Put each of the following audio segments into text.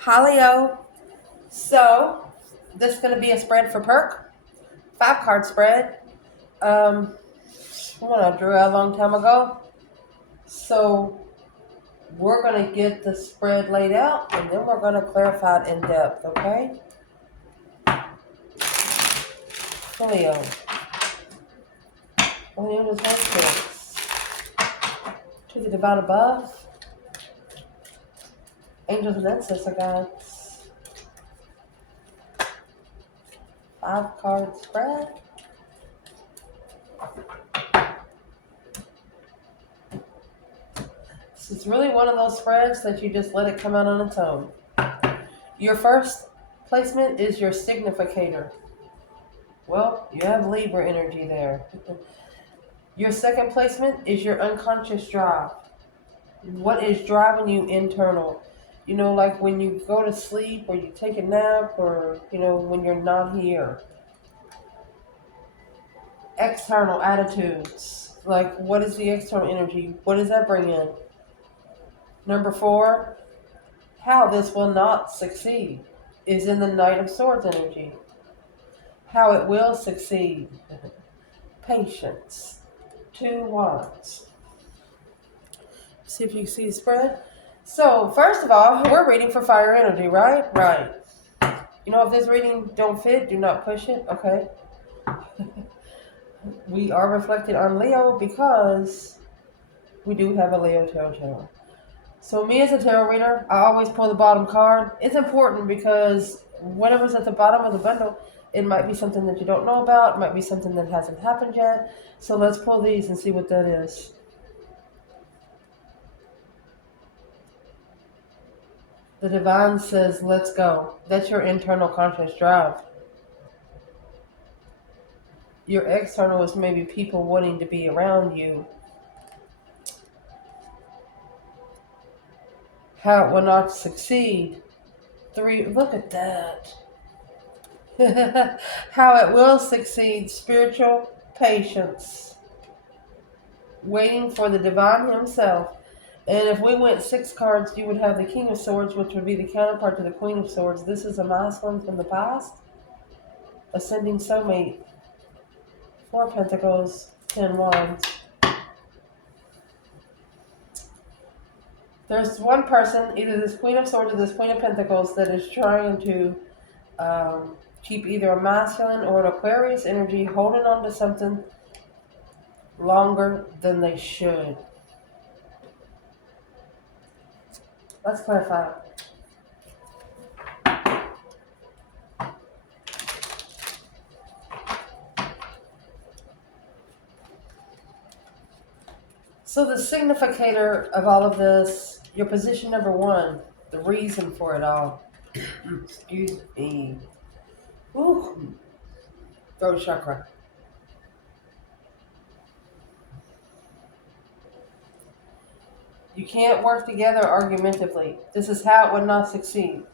Hi Leo. So this is going to be a spread for perk, 5 card spread. Um, One I drew a long time ago. So we're going to get the spread laid out, and then we're going to clarify it in depth. Okay, Leo. Leo does Birthdates. To the divine above, angels and ancestor guides. 5 card spread. This is really one of those spreads that you just let it come out on its own. Your first placement is your significator. Well, you have Libra energy there. Your second placement is your unconscious drive. What is driving you internal? Like when you go to sleep or you take a nap or, when you're not here. External attitudes. Like, what is the external energy? What does that bring in? Number 4, how this will not succeed is in the Knight of Swords energy. How it will succeed. Patience. 2 Wands. See if you can see the spread. So, first of all, we're reading for fire energy, right? Right. If this reading don't fit, do not push it, okay? We are reflected on Leo because we do have a Leo tarot channel. So me as a tarot reader, I always pull the bottom card. It's important because whatever's at the bottom of the bundle, it might be something that you don't know about. It might be something that hasn't happened yet. So let's pull these and see what that is. The divine says, let's go. That's your internal conscious drive. Your external is maybe people wanting to be around you. How it will not succeed. 3, look at that. How it will succeed, spiritual patience. Waiting for the divine himself. And if we went 6 cards, you would have the King of Swords, which would be the counterpart to the Queen of Swords. This is a masculine from the past. Ascending soulmate. 4 Pentacles, 10 Wands. There's one person, either this Queen of Swords or this Queen of Pentacles, that is trying to keep either a masculine or an Aquarius energy, holding on to something longer than they should. Let's clarify. So the significator of all of this, your position number 1, the reason for it all. Excuse me. Ooh. Throat chakra. You can't work together argumentatively. This is how it would not succeed.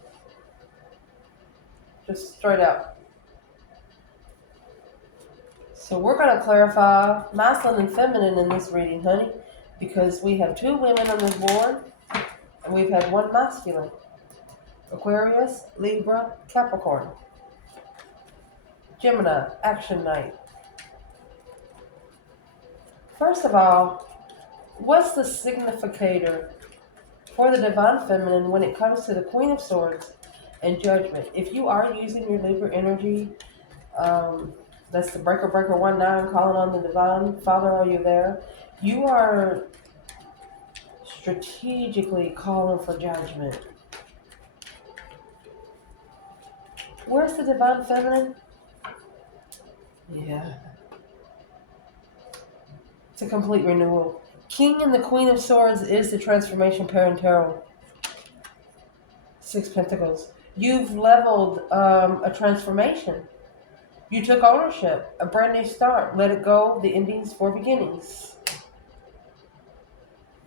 Just straight up. So we're going to clarify masculine and feminine in this reading, honey, because we have 2 women on this board, and we've had 1 masculine. Aquarius, Libra, Capricorn. Gemini, action night. First of all, what's the significator for the divine feminine when it comes to the Queen of Swords and Judgment? If you are using your Libra energy, that's the breaker 19 calling on the divine. Father, are you there? You are strategically calling for judgment. Where's the divine feminine? Yeah. It's a complete renewal. King and the Queen of Swords is the transformation pair in tarot. 6 Pentacles. You've leveled a transformation. You took ownership, a brand new start. Let it go, the endings for beginnings.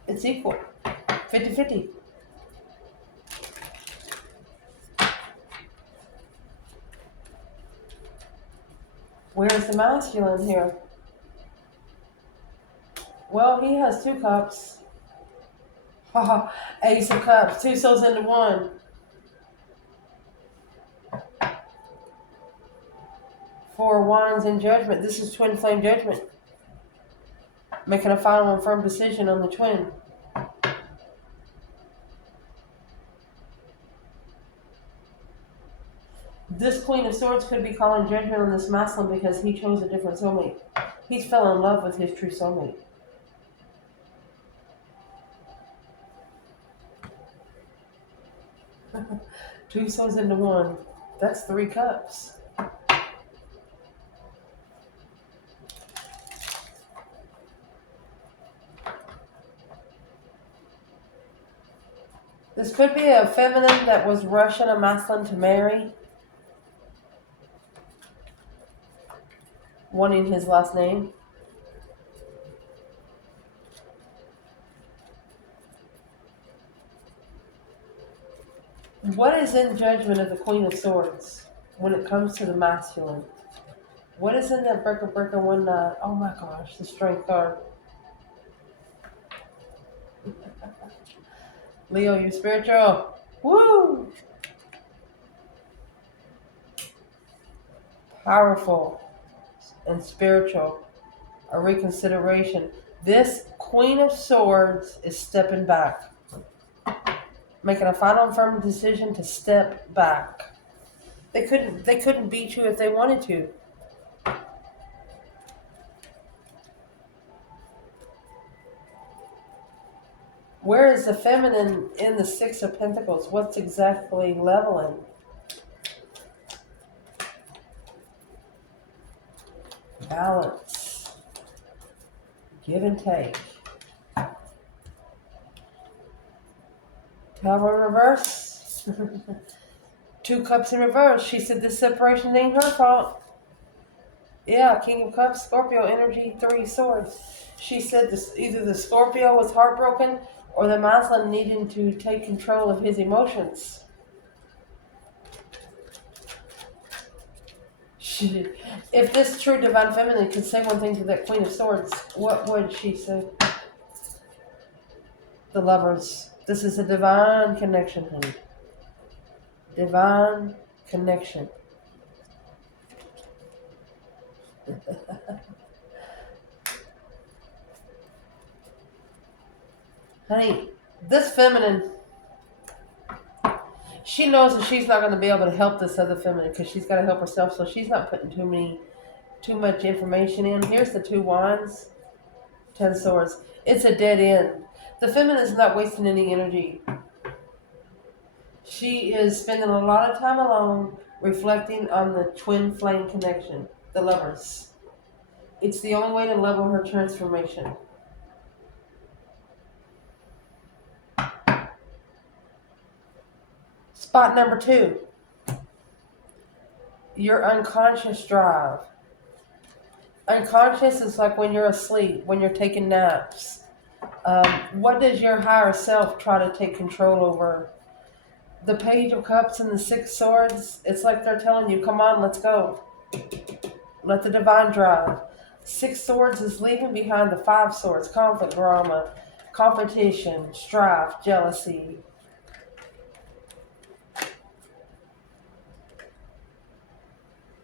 It's equal. 50-50. Where's the masculine here? Well, he has 2 cups. Ace of Cups. 2 souls into 1. Four of Wands in Judgment. This is twin flame judgment. Making a final and firm decision on the twin. This Queen of Swords could be calling judgment on this masculine because he chose a different soulmate. He's fell in love with his true soulmate. Two souls into one. That's 3 cups. This could be a feminine that was rushing a masculine to marry, wanting his last name. What is in judgment of the Queen of Swords when it comes to the masculine? What is in that breaker one night? Oh my gosh, the strength card. Leo, you spiritual. Woo! Powerful and spiritual. A reconsideration. This Queen of Swords is stepping back. Making a final and firm decision to step back. They couldn't beat you if they wanted to. Where is the feminine in the Six of Pentacles? What's exactly leveling? Balance. Give and take. Tower in reverse. 2 cups in reverse. She said this separation ain't her fault. Yeah, King of Cups, Scorpio energy, 3 swords. She said this, either the Scorpio was heartbroken or the masculine needing to take control of his emotions. If this true divine feminine could say one thing to that Queen of Swords, what would she say? The Lovers. This is a divine connection, honey. Divine connection. Honey, this feminine, she knows that she's not going to be able to help this other feminine because she's got to help herself, so she's not putting too much information in. Here's the 2 wands, 10 swords. It's a dead end. The feminine is not wasting any energy. She is spending a lot of time alone, reflecting on the twin flame connection, the Lovers. It's the only way to level her transformation. Spot number 2. Your unconscious drive. Unconscious is like when you're asleep, when you're taking naps. What does your higher self try to take control over? The Page of Cups and the 6 swords, it's like they're telling you, come on, let's go. Let the divine drive. 6 swords is leaving behind the 5 swords, conflict, drama, competition, strife, jealousy.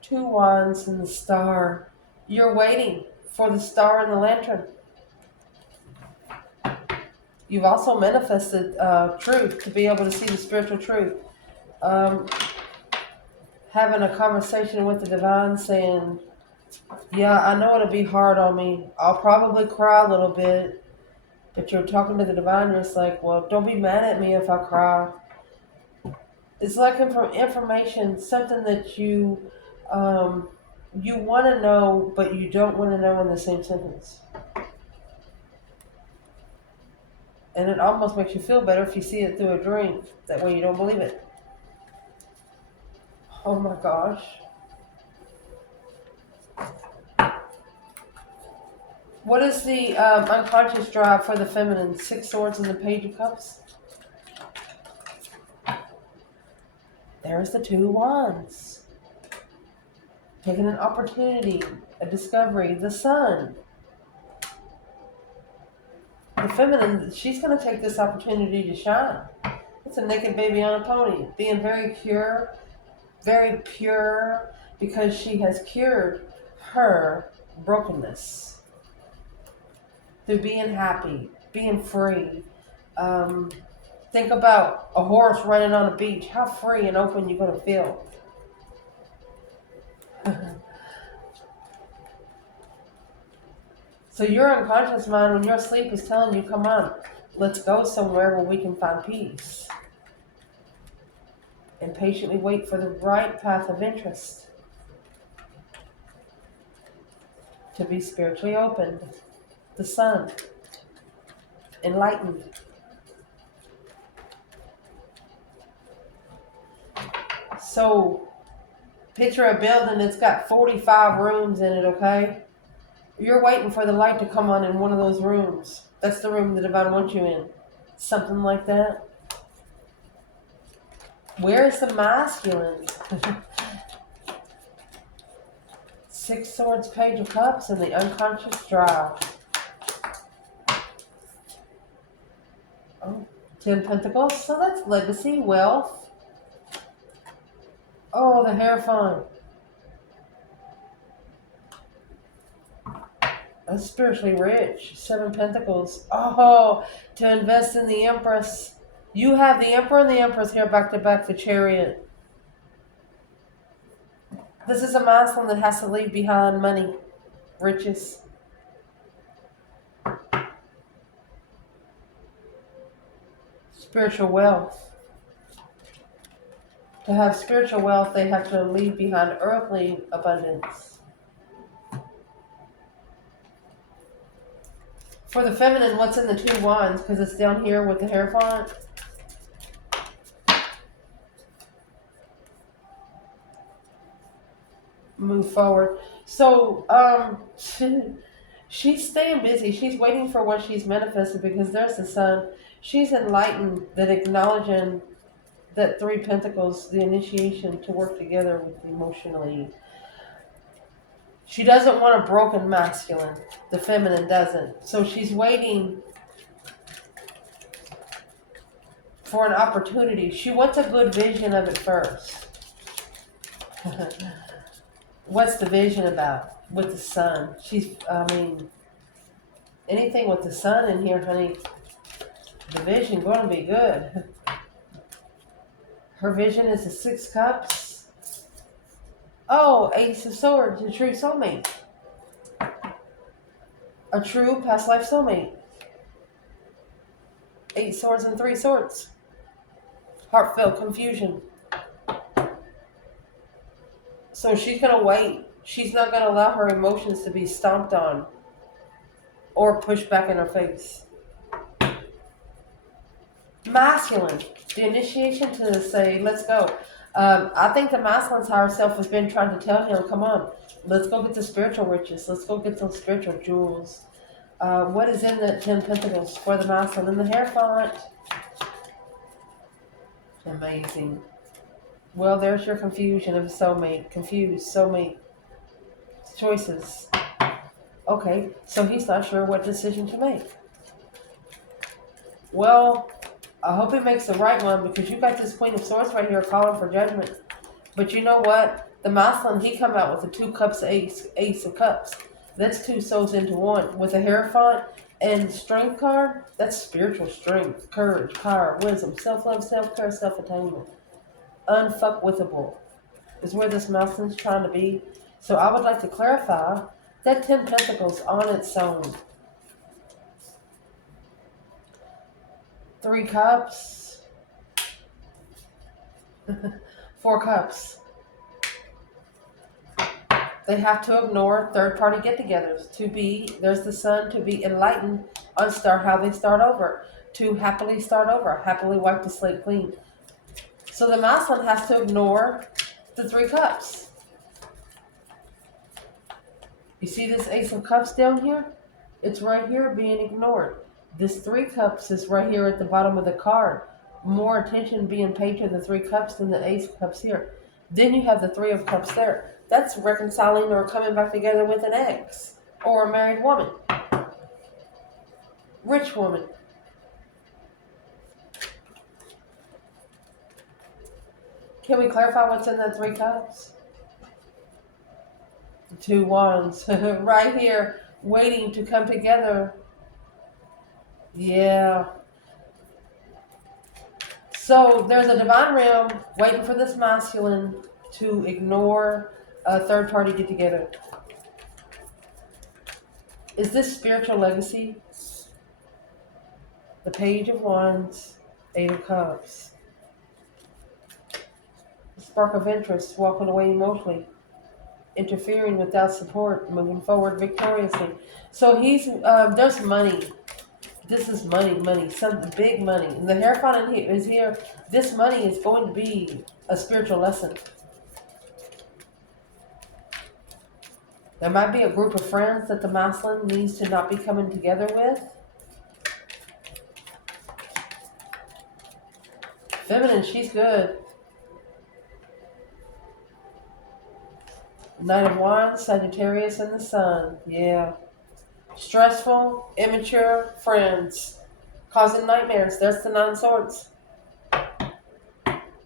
Two wands and the star. You're waiting for the star and the lantern. You've also manifested truth to be able to see the spiritual truth. Having a conversation with the divine saying, yeah, I know it'll be hard on me. I'll probably cry a little bit. But you're talking to the divine, you're just like, well, don't be mad at me if I cry. It's like information, something that you want to know, but you don't want to know in the same sentence. And it almost makes you feel better if you see it through a dream. That way you don't believe it. Oh my gosh. What is the unconscious drive for the feminine? 6 swords and the Page of Cups. There's the 2 wands. Taking an opportunity, a discovery, the sun. The feminine, she's going to take this opportunity to shine. It's a naked baby on a pony. Being very pure, because she has cured her brokenness through being happy, being free. Um, think about a horse running on a beach. How free and open you're going to feel. So your unconscious mind, when you're asleep, is telling you, come on, let's go somewhere where we can find peace. And patiently wait for the right path of interest to be spiritually opened. The sun, enlightened. So picture a building that's got 45 rooms in it, okay? You're waiting for the light to come on in one of those rooms. That's the room the divine wants you in. Something like that. Where is the masculine? Six Swords, Page of Cups, and the unconscious drive. Oh, 10 Pentacles. So that's legacy, wealth. Oh, the Hierophant. That's spiritually rich. 7 Pentacles. Oh, to invest in the Empress. You have the Emperor and the Empress here back to back, the Chariot. This is a masculine that has to leave behind money, riches. Spiritual wealth. To have spiritual wealth, they have to leave behind earthly abundance. For the feminine, what's in the 2 Wands? Because it's down here with the Hierophant. Move forward. So, she's staying busy. She's waiting for what she's manifested because there's the sun. She's enlightened that acknowledging that 3 Pentacles, the initiation to work together with emotionally. She doesn't want a broken masculine. The feminine doesn't. So she's waiting for an opportunity. She wants a good vision of it first. What's the vision about with the sun? Anything with the sun in here, honey, the vision going to be good. Her vision is the 6 Cups. Oh, Ace of Swords, a true soulmate. A true past life soulmate. 8 Swords and 3 Swords. Heartfelt confusion. So she's going to wait. She's not going to allow her emotions to be stomped on or pushed back in her face. Masculine. The initiation to say, let's go. I think the masculine's higher self has been trying to tell him, come on, let's go get the spiritual riches. Let's go get those spiritual jewels. What is in the 10 Pentacles for the masculine? And the Hierophant. Amazing. Well, there's your confusion of soulmate. Confused soulmate choices. Okay, so he's not sure what decision to make. Well, I hope he makes the right one because you got this Queen of Swords right here calling for judgment. But you know what? The masculine, he come out with the 2 Cups, Ace of Cups. That's 2 souls into one. With a Hierophant and Strength card, that's spiritual strength, courage, power, wisdom, self-love, self-care, self-attainment. Unfuckwithable is where this masculine's trying to be. So I would like to clarify that 10 Pentacles on its own. 3 Cups. 4 Cups. They have to ignore third-party get-togethers. There's the sun, to be enlightened on how they start over. To happily start over, happily wipe the slate clean. So the masculine has to ignore the 3 Cups. You see this Ace of Cups down here? It's right here being ignored. This 3 Cups is right here at the bottom of the card. More attention being paid to the 3 Cups than the Ace of Cups here. Then you have the 3 of Cups there. That's reconciling or coming back together with an ex or a married woman. Rich woman. Can we clarify what's in that 3 Cups? Two wands. Right here, waiting to come together. Yeah. So there's a divine realm waiting for this masculine to ignore a third party get together. Is this spiritual legacy? The Page of Wands, Eight of Cups. Spark of interest, walking away emotionally, interfering without support, moving forward victoriously. So there's money. This is money, some big money. And the Hierophant is here. This money is going to be a spiritual lesson. There might be a group of friends that the masculine needs to not be coming together with. Feminine, she's good. Knight of Wands, Sagittarius, and the Sun. Yeah. Stressful, immature friends. Causing nightmares. That's the Nine Swords.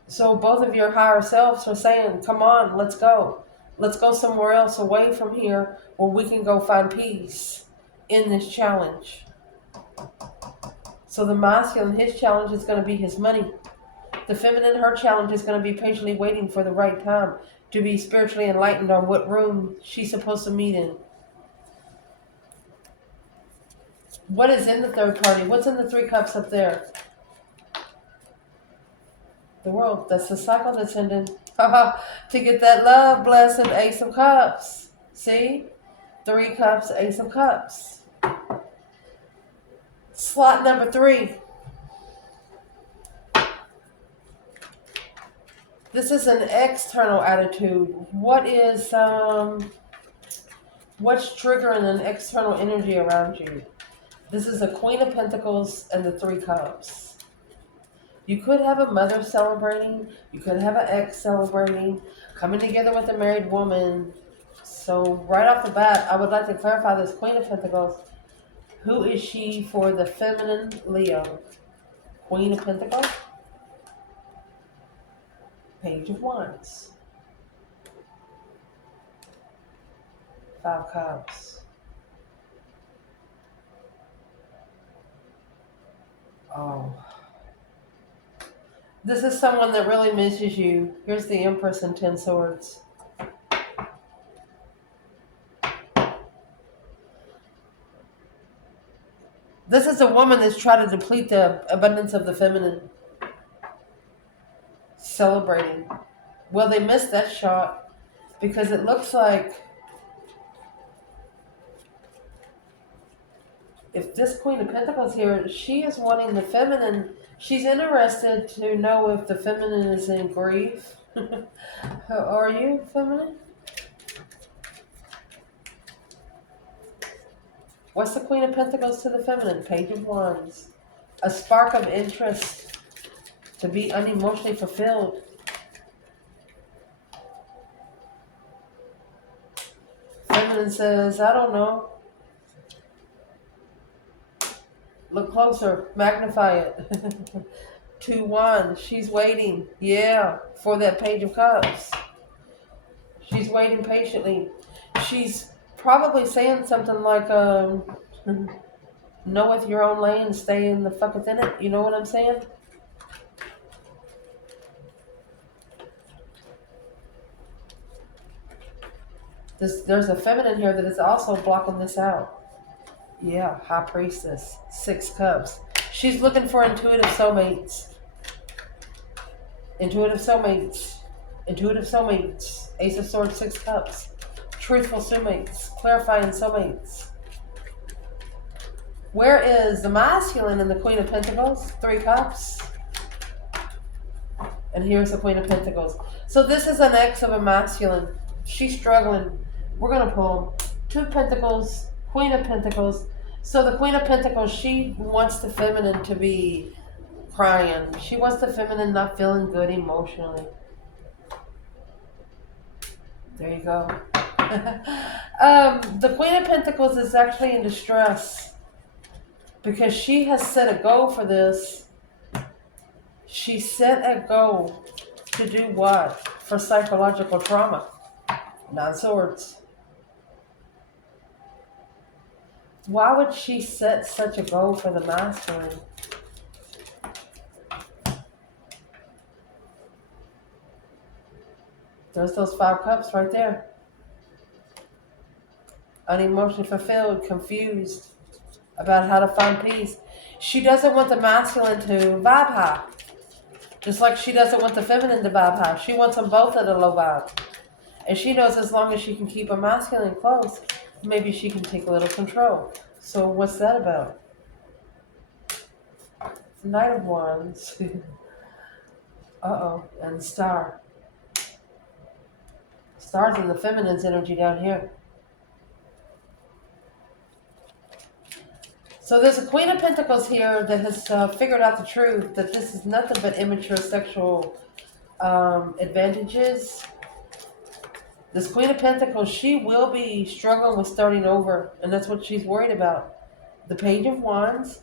So both of your higher selves are saying, come on, let's go. Let's go somewhere else away from here where we can go find peace in this challenge. So the masculine, his challenge is going to be his money. The feminine, her challenge is going to be patiently waiting for the right time to be spiritually enlightened on what room she's supposed to meet in. What is in the third party? What's in the Three Cups up there? The World. That's the cycle that's ending. To get that love, blessing, Ace of Cups. See? Three Cups, Ace of Cups. Slot number 3. This is an external attitude. What's triggering an external energy around you? This is the Queen of Pentacles and the Three Cups. You could have a mother celebrating. You could have an ex celebrating. Coming together with a married woman. So right off the bat, I would like to clarify this Queen of Pentacles. Who is she for the feminine Leo? Queen of Pentacles. Page of Wands. 5 Cups. Oh. This is someone that really misses you. Here's the Empress and 10 Swords. This is a woman that's trying to deplete the abundance of the feminine. Celebrating. Well, they missed that shot because it looks like if this Queen of Pentacles here, she is wanting the feminine. She's interested to know if the feminine is in grief. Are you feminine? What's the Queen of Pentacles to the feminine? Page of Wands. A spark of interest to be unemotionally fulfilled. Feminine says, I don't know. Look closer. Magnify it. 2 Wands. She's waiting. Yeah. For that Page of Cups. She's waiting patiently. She's probably saying something like, knoweth your own lane, stay in the fuck within it. You know what I'm saying? There's a feminine here that is also blocking this out. Yeah, High Priestess, 6 Cups. She's looking for intuitive soulmates. Intuitive soulmates. Intuitive soulmates. Ace of Swords, 6 Cups. Truthful soulmates. Clarifying soulmates. Where is the masculine in the Queen of Pentacles? 3 Cups. And here's the Queen of Pentacles. So this is an ex of a masculine. She's struggling. We're going to pull 2 Pentacles, Queen of Pentacles. So the Queen of Pentacles, she wants the feminine to be crying. She wants the feminine not feeling good emotionally. There you go. The Queen of Pentacles is actually in distress because she has set a goal for this. She set a goal to do what? For psychological trauma. 9 Swords. Why would she set such a goal for the masculine? There's those 5 cups right there. Unemotionally fulfilled, confused about how to find peace. She doesn't want the masculine to vibe high. Just like she doesn't want the feminine to vibe high. She wants them both at a low vibe. And she knows as long as she can keep a masculine close, maybe she can take a little control. So what's that about? Knight of Wands. Uh-oh. And Star. Star's in the feminine's energy down here. So there's a Queen of Pentacles here that has figured out the truth that this is nothing but immature sexual advantages. This Queen of Pentacles, she will be struggling with starting over, and that's what she's worried about. The Page of Wands,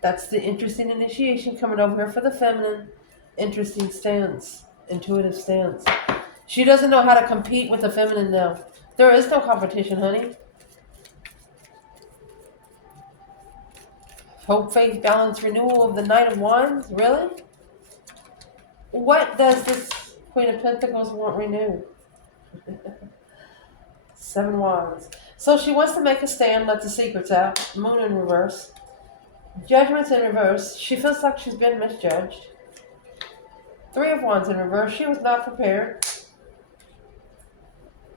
that's the interesting initiation coming over here for the feminine. Interesting stance, intuitive stance. She doesn't know how to compete with the feminine now. There is no competition, honey. Hope, faith, balance, renewal of the Knight of Wands? Really? What does this Queen of Pentacles want renewed? 7 Wands. So she wants to make a stand, let the secrets out. Moon in reverse. Judgment's in reverse. She feels like she's been misjudged. 3 of Wands in reverse. She was not prepared.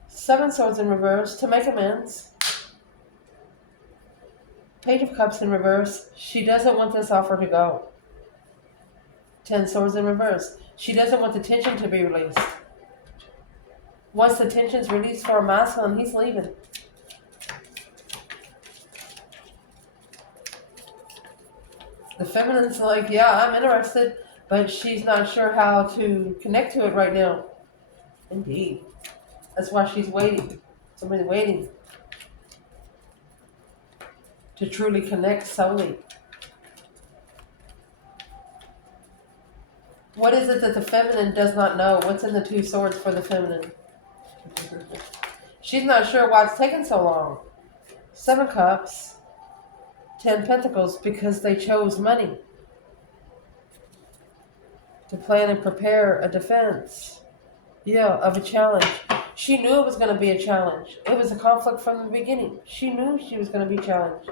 7 Swords in reverse to make amends. Page of Cups in reverse. She doesn't want this offer to go. 10 Swords in reverse. She doesn't want the tension to be released. Once the tension's released for a masculine, he's leaving. The feminine's like, yeah, I'm interested, but she's not sure how to connect to it right now. Indeed. That's why she's waiting. Somebody waiting to truly connect solely. What is it that the feminine does not know? What's in the 2 Swords for the feminine? She's not sure why it's taking so long. 7 Cups, 10 Pentacles, because they chose money to plan and prepare a defense. Yeah, of a challenge. She knew it was going to be a challenge. It was a conflict from the beginning. She knew she was going to be challenged.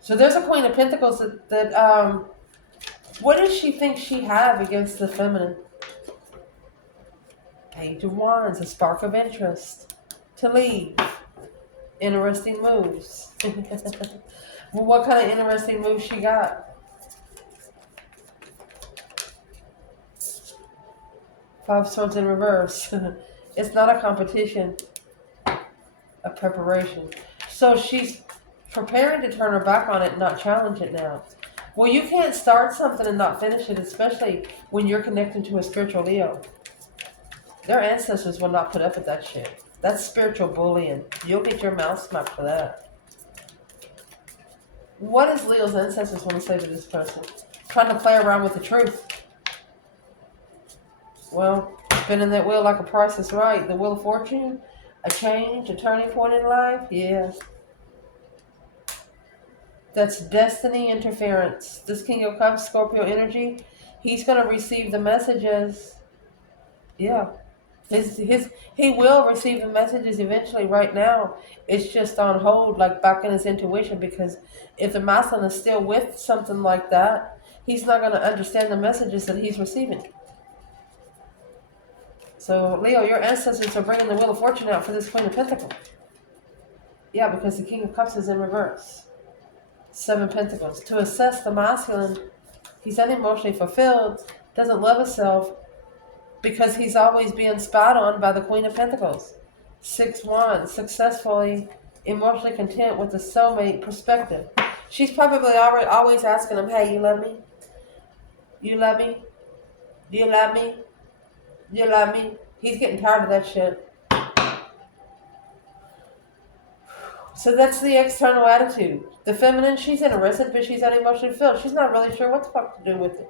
So there's a Queen of Pentacles that what does she think she have against the feminine? Page of Wands, a spark of interest. To leave. Interesting moves. Well, what kind of interesting moves she got? 5 Swords in reverse. It's not a competition. A preparation. So she's preparing to turn her back on it and not challenge it now. Well, you can't start something and not finish it, especially when you're connected to a spiritual Leo. Their ancestors will not put up with that shit. That's spiritual bullying. You'll get your mouth smacked for that. What does Leo's ancestors want to say to this person? Trying to play around with the truth. Well, spinning that wheel like a Price is Right. The Wheel of Fortune, a change, a turning point in life. Yeah. That's destiny interference. This King of Cups, Scorpio energy, he's going to receive the messages. Yeah. He will receive the messages eventually. Right now, it's just on hold, like back in his intuition, because if the masculine is still with something like that, he's not going to understand the messages that he's receiving. So, Leo, your ancestors are bringing the Wheel of Fortune out for this Queen of Pentacles. Yeah, because the King of Cups is in reverse. 7 Pentacles. To assess the masculine, he's unemotionally fulfilled, doesn't love himself, because he's always being spied on by the Queen of Pentacles. 6 Wands. Successfully, emotionally content with the soulmate perspective. She's probably always asking him, hey, you love me? You love me? Do you love me? Do you love me? He's getting tired of that shit. So that's the external attitude. The feminine, she's interested, but she's unemotionally filled. She's not really sure what the fuck to do with it.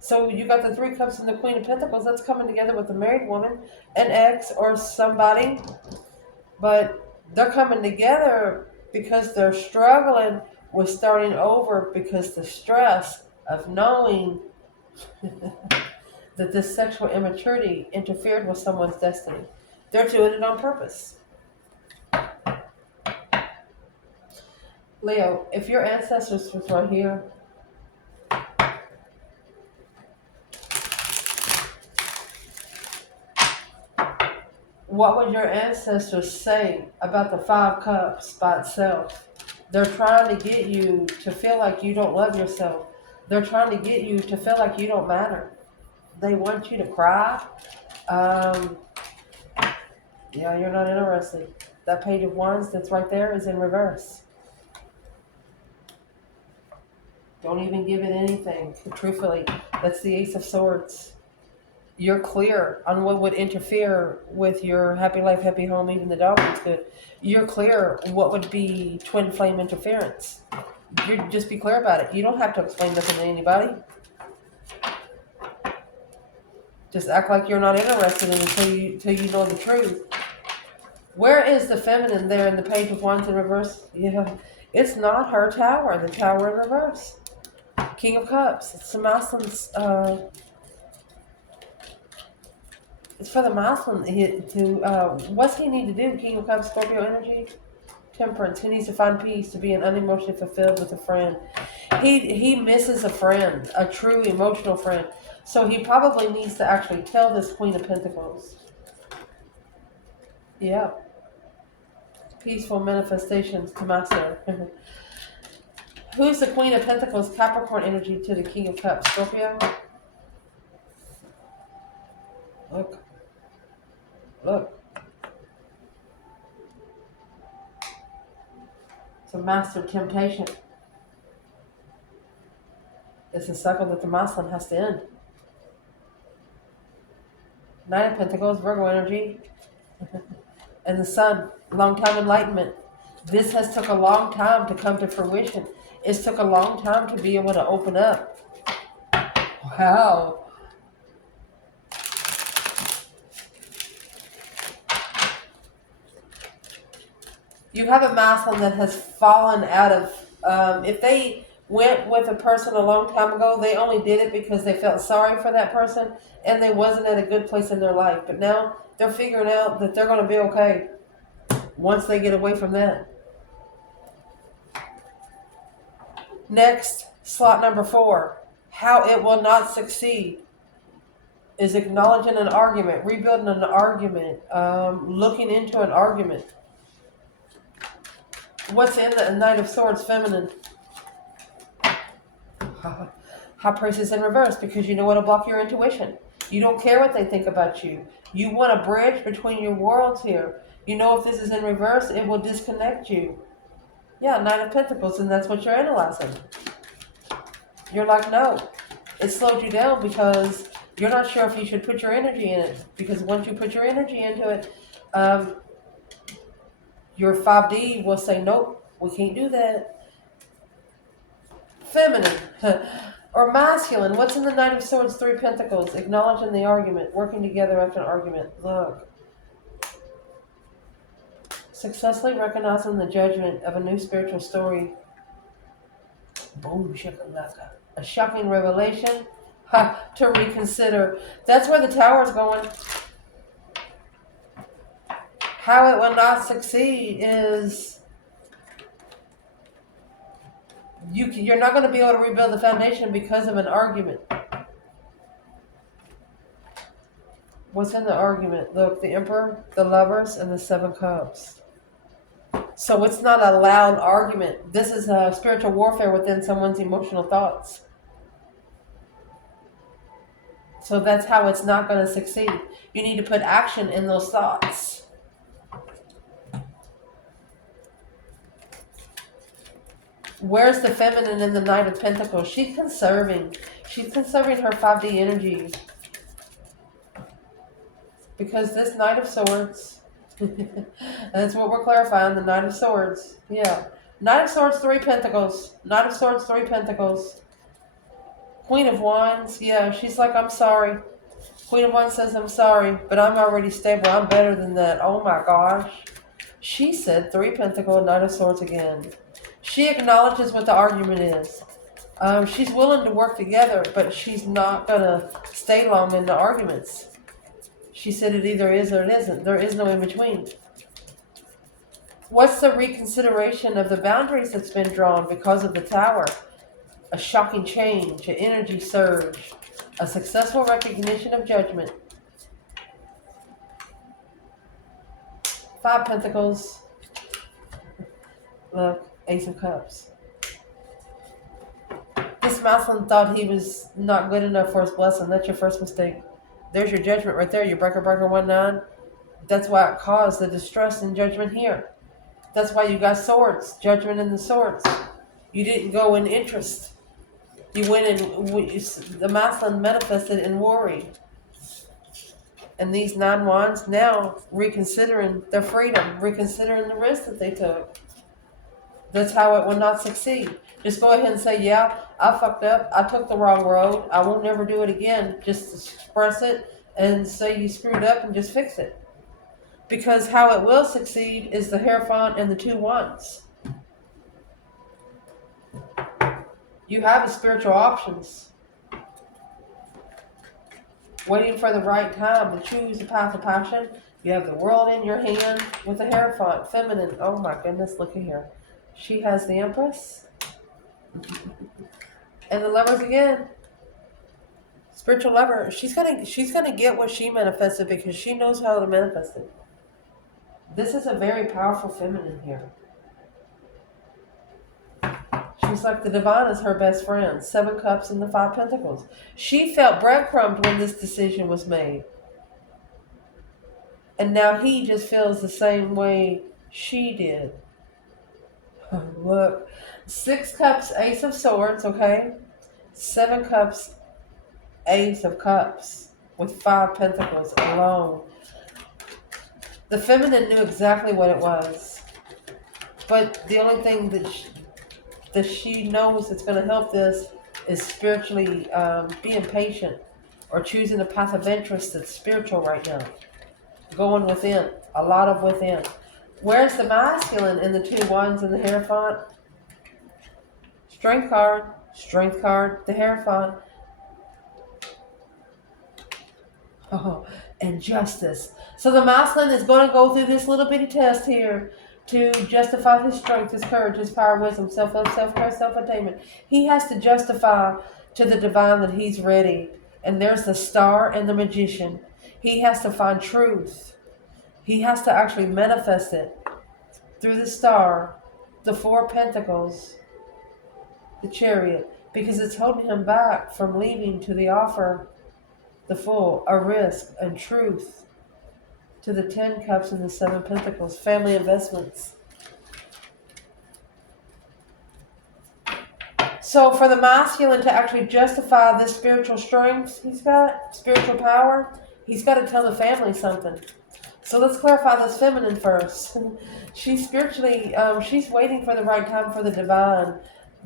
So you got the 3 Cups and the Queen of Pentacles. That's coming together with a married woman, an ex, or somebody. But they're coming together because they're struggling with starting over because the stress of knowing that this sexual immaturity interfered with someone's destiny. They're doing it on purpose. Leo, if your ancestors was right here, what would your ancestors say about the Five Cups by itself? They're trying to get you to feel like you don't love yourself. They're trying to get you to feel like you don't matter. They want you to cry. Um, yeah, you're not interested. That Page of Wands that's right there is in reverse. Don't even give it anything. Truthfully, that's the Ace of Swords. You're clear on what would interfere with your happy life, happy home, even the dog is good. You're clear what would be twin flame interference. You just be clear about it. You don't have to explain nothing to anybody. Just act like you're not interested in it until you know the truth. Where is the feminine there in the Page of Wands in reverse? Yeah, it's not her tower. The tower in reverse. King of Cups. It's the Muslims. It's for the Muslim what's he need to do? King of Cups, Scorpio energy, Temperance. He needs to find peace, to be unemotionally fulfilled with a friend. He misses a friend, a true emotional friend. So he probably needs to actually tell this Queen of Pentacles. Yeah. Peaceful manifestations to master. Who's the Queen of Pentacles, Capricorn energy to the King of Cups, Scorpio? Look. Look. It's a master temptation. It's a cycle that the Muslim has to end. Nine of Pentacles, Virgo energy. And the Sun, long time enlightenment. This has took a long time to come to fruition. It's took a long time to be able to open up. Wow. You have a Muslim that has fallen out of, if they went with a person a long time ago, they only did it because they felt sorry for that person and they wasn't at a good place in their life. But now they're figuring out that they're going to be okay once they get away from that. Next, slot number 4. How it will not succeed is acknowledging an argument, rebuilding an argument, looking into an argument. What's in the Knight of Swords feminine? High Priestess in reverse, because you know what'll block your intuition. You don't care what they think about you. You want a bridge between your worlds here. You know if this is in reverse, it will disconnect you. Yeah, Knight of Pentacles, and that's what you're analyzing. You're like, no. It slowed you down because you're not sure if you should put your energy in it. Because once you put your energy into it, your 5D will say, nope, we can't do that. Feminine or masculine. What's in the Knight of Swords, 3 Pentacles? Acknowledging the argument, working together after an argument. Look. Successfully recognizing the judgment of a new spiritual story. Boom, shakalaka. A shocking revelation to reconsider. That's where the tower's going. How it will not succeed is you're not going to be able to rebuild the foundation because of an argument. What's in the argument? Look, the Emperor, the Lovers, and the 7 Cups. So it's not a loud argument. This is a spiritual warfare within someone's emotional thoughts. So that's how it's not going to succeed. You need to put action in those thoughts. Where's the feminine in the Knight of Pentacles? She's conserving. She's conserving her 5D energy. Because this Knight of Swords, that's what we're clarifying, the Knight of Swords. Yeah. Knight of Swords, 3 Pentacles. Knight of Swords, 3 Pentacles. Queen of Wands, yeah, she's like, I'm sorry. Queen of Wands says, I'm sorry, but I'm already stable. I'm better than that. Oh my gosh. She said 3 Pentacle, Knight of Swords again. She acknowledges what the argument is. She's willing to work together, but she's not going to stay long in the arguments. She said it either is or it isn't. There is no in between. What's the reconsideration of the boundaries that's been drawn because of the Tower? A shocking change, an energy surge, a successful recognition of judgment. 5 Pentacles. Look, Ace of Cups. This masculine thought he was not good enough for his blessing. That's your first mistake. There's your judgment right there. Your breaker 1-9. That's why it caused the distress and judgment here. That's why you got swords, judgment in the swords. You didn't go in interest. You went in, the masculine manifested in worry. And these 9 Wands now reconsidering their freedom, reconsidering the risk that they took. That's how it will not succeed. Just go ahead and say, yeah, I fucked up. I took the wrong road. I won't never do it again. Just express it and say you screwed up and just fix it. Because how it will succeed is the Hierophant and the 2 Wands. You have spiritual options. Waiting for the right time to choose the path of passion. You have the world in your hand with the Hierophant, feminine. Oh my goodness, look at here. She has the Empress. And the Lovers again. Spiritual lover. She's gonna get what she manifested because she knows how to manifest it. This is a very powerful feminine here. She's like the divine is her best friend. 7 Cups and the 5 Pentacles. She felt breadcrumbed when this decision was made. And now he just feels the same way she did. Look. 6 Cups, Ace of Swords, okay? 7 Cups, Ace of Cups. With 5 Pentacles alone. The feminine knew exactly what it was. But the only thing that she knows that's going to help this is spiritually being patient or choosing a path of interest that's spiritual right now. Going within, a lot of within. Where's the masculine in the 2 Wands and the Hierophant? Strength card, the Hierophant. Oh, and justice. So the masculine is going to go through this little bitty test here to justify his strength, his courage, his power, wisdom, self-love, self-care, self-attainment. He has to justify to the divine that he's ready. And there's the Star and the Magician. He has to find truth. He has to actually manifest it through the Star, the 4 Pentacles, the Chariot, because it's holding him back from leaving to the offer, the Fool, a risk and truth, to the 10 Cups and the 7 Pentacles, family investments. So for the masculine to actually justify this spiritual strength he's got, spiritual power, he's got to tell the family something. So let's clarify this feminine first. She's spiritually, she's waiting for the right time for the divine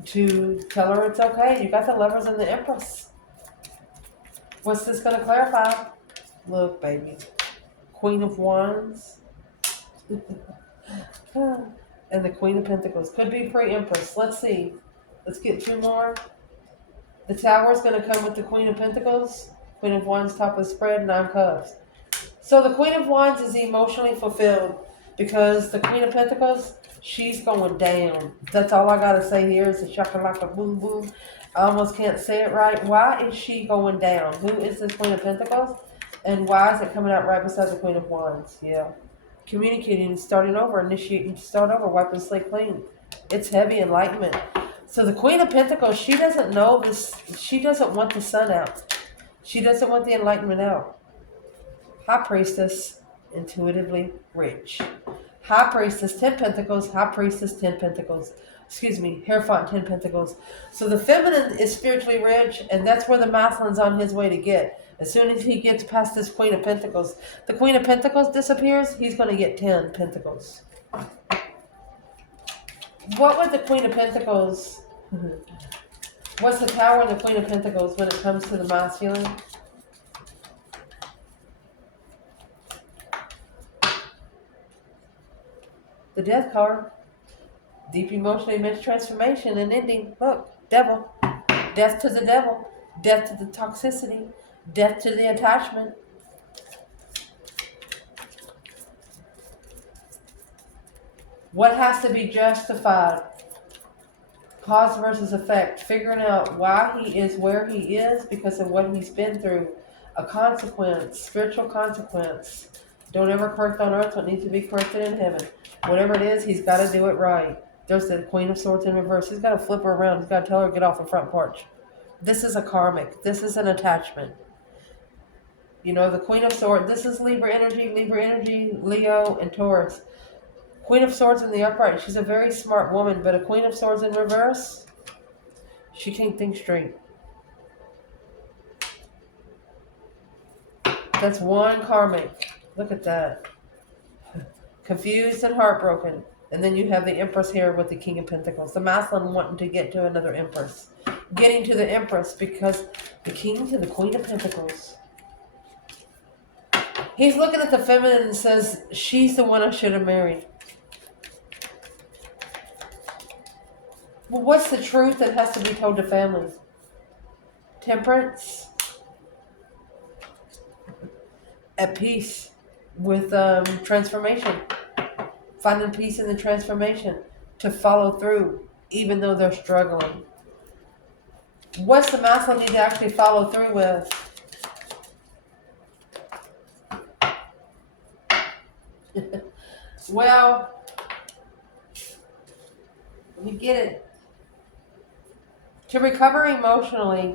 to tell her it's okay. You got the Lovers and the Empress. What's this going to clarify? Look, baby. Queen of Wands. And the Queen of Pentacles. Could be pre-Empress. Let's see. Let's get 2 more. The Tower is going to come with the Queen of Pentacles. Queen of Wands, top of the spread, 9 Cups. So the Queen of Wands is emotionally fulfilled because the Queen of Pentacles, she's going down. That's all I got to say here is the shakalaka boom boom. I almost can't say it right. Why is she going down? Who is this Queen of Pentacles? And why is it coming out right beside the Queen of Wands? Yeah. Communicating, starting over, initiating to start over, wiping the slate clean. It's heavy enlightenment. So the Queen of Pentacles, she doesn't know this. She doesn't want the sun out. She doesn't want the enlightenment out. High Priestess, intuitively rich. High Priestess, 10 Pentacles. High Priestess, 10 Pentacles. Excuse me, Hierophant, 10 Pentacles. So the feminine is spiritually rich, and that's where the masculine's on his way to get. As soon as he gets past this Queen of Pentacles, the Queen of Pentacles disappears, he's going to get 10 Pentacles. What would the Queen of Pentacles... What's the Tower in the Queen of Pentacles when it comes to the masculine? The Death card. Deep emotional image transformation and ending. Look, devil. Death to the devil. Death to the toxicity. Death to the attachment. What has to be justified? Cause versus effect. Figuring out why he is where he is because of what he's been through. A consequence. Spiritual consequence. Don't ever correct on earth what needs to be corrected in heaven. Whatever it is, he's got to do it right. There's the Queen of Swords in reverse. He's got to flip her around. He's got to tell her to get off the front porch. This is a karmic. This is an attachment. You know, the Queen of Swords. This is Libra energy, Leo, and Taurus. Queen of Swords in the upright. She's a very smart woman, but a Queen of Swords in reverse, she can't think straight. That's one karmic. Look at that. Confused and heartbroken. And then you have the Empress here with the King of Pentacles. The masculine wanting to get to another Empress. Getting to the Empress because the King to the Queen of Pentacles. He's looking at the feminine and says, she's the one I should have married. Well, what's the truth that has to be told to families? Temperance. At peace with transformation. Finding peace in the transformation. To follow through, even though they're struggling. What's the masculine need to actually follow through with? Well, let me get it. To recover emotionally,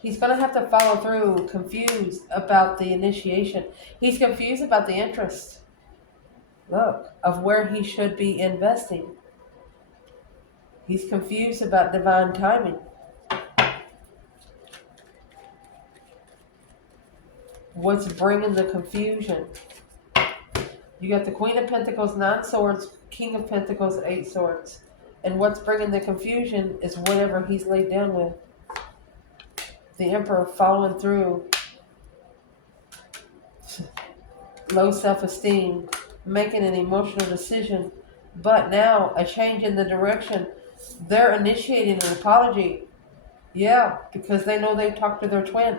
he's going to have to follow through, confused about the initiation. He's confused about the interest, look, of where he should be investing. He's confused about divine timing. What's bringing the confusion? You got the Queen of Pentacles, 9 swords, King of Pentacles, 8 swords. And what's bringing the confusion is whatever he's laid down with. The Emperor following through. Low self-esteem. Making an emotional decision. But now, a change in the direction. They're initiating an apology. Yeah, because they know they've talked to their twin.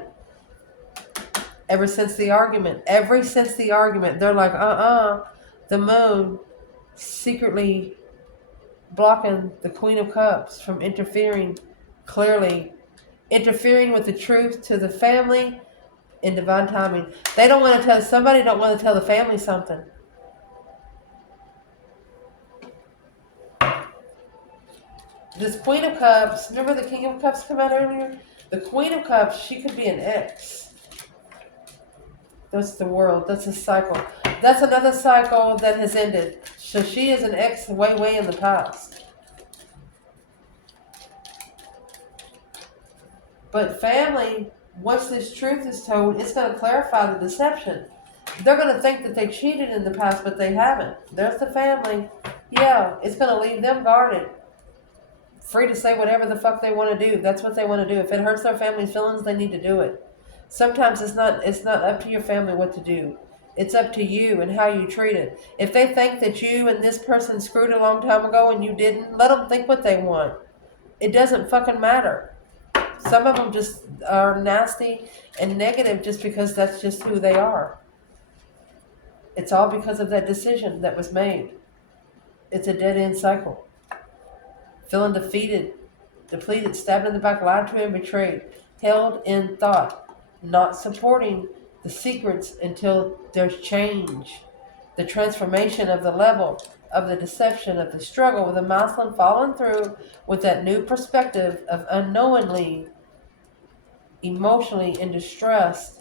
Ever since the argument. They're like, the moon secretly blocking the Queen of Cups from interfering clearly. Interfering with the truth to the family in divine timing. They don't want to tell, somebody don't want to tell the family something. This Queen of Cups, remember the King of Cups come out earlier? The Queen of Cups, she could be an ex. That's the world. That's a cycle. That's another cycle that has ended. So she is an ex way in the past. But family, once this truth is told, it's going to clarify the deception. They're going to think that they cheated in the past, but they haven't. There's the family. Yeah, it's going to leave them guarded. Free to say whatever the fuck they want to do. That's what they want to do. If it hurts their family's feelings, they need to do it. Sometimes it's not up to your family what to do. It's up to you and how you treat it. If they think that you and this person screwed a long time ago and you didn't, let them think what they want. It doesn't fucking matter. Some of them just are nasty and negative just because that's just who they are. It's all because of that decision that was made. It's a dead-end cycle. Feeling defeated, depleted, stabbed in the back, lied to and betrayed, held in thought. Not supporting the secrets until there's change. The transformation of the level of the deception, of the struggle with the masculine following through with that new perspective of unknowingly, emotionally in distress.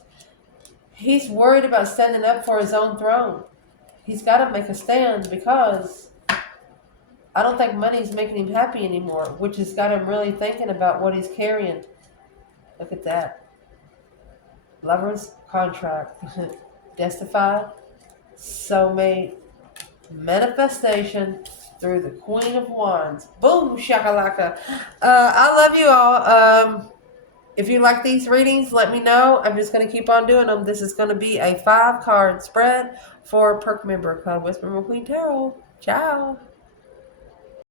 He's worried about standing up for his own throne. He's got to make a stand because I don't think money's making him happy anymore, which has got him really thinking about what he's carrying. Look at that. Lover's contract, justified, soulmate, manifestation through the Queen of Wands. Boom, shakalaka. I love you all. If you like these readings, let me know. I'm just going to keep on doing them. This is going to be a 5-card spread for perk member code Whisper Queen Tarot. Ciao.